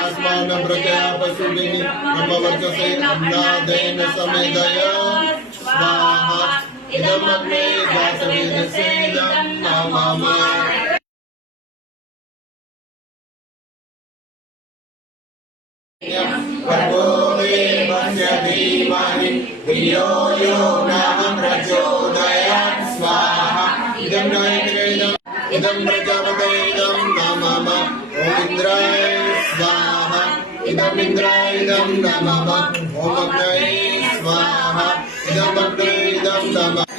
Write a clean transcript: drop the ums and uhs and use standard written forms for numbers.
आत्मान प्रजापतिनि नमवर्चसे अन्नादेन समेदय स्वाहा इदमग्ने जातवेदसे इदं नमः भर्गो देवस्य धीमहि धियो यो नः प्रचोदयात् स्वाहा इदं प्रजापते इदं नमः ॐ इन्द्राय स्वाहा इदं इन्द्राय इदं नमः ॐ अग्नये स्वाहा इदं अग्नये इदं नमः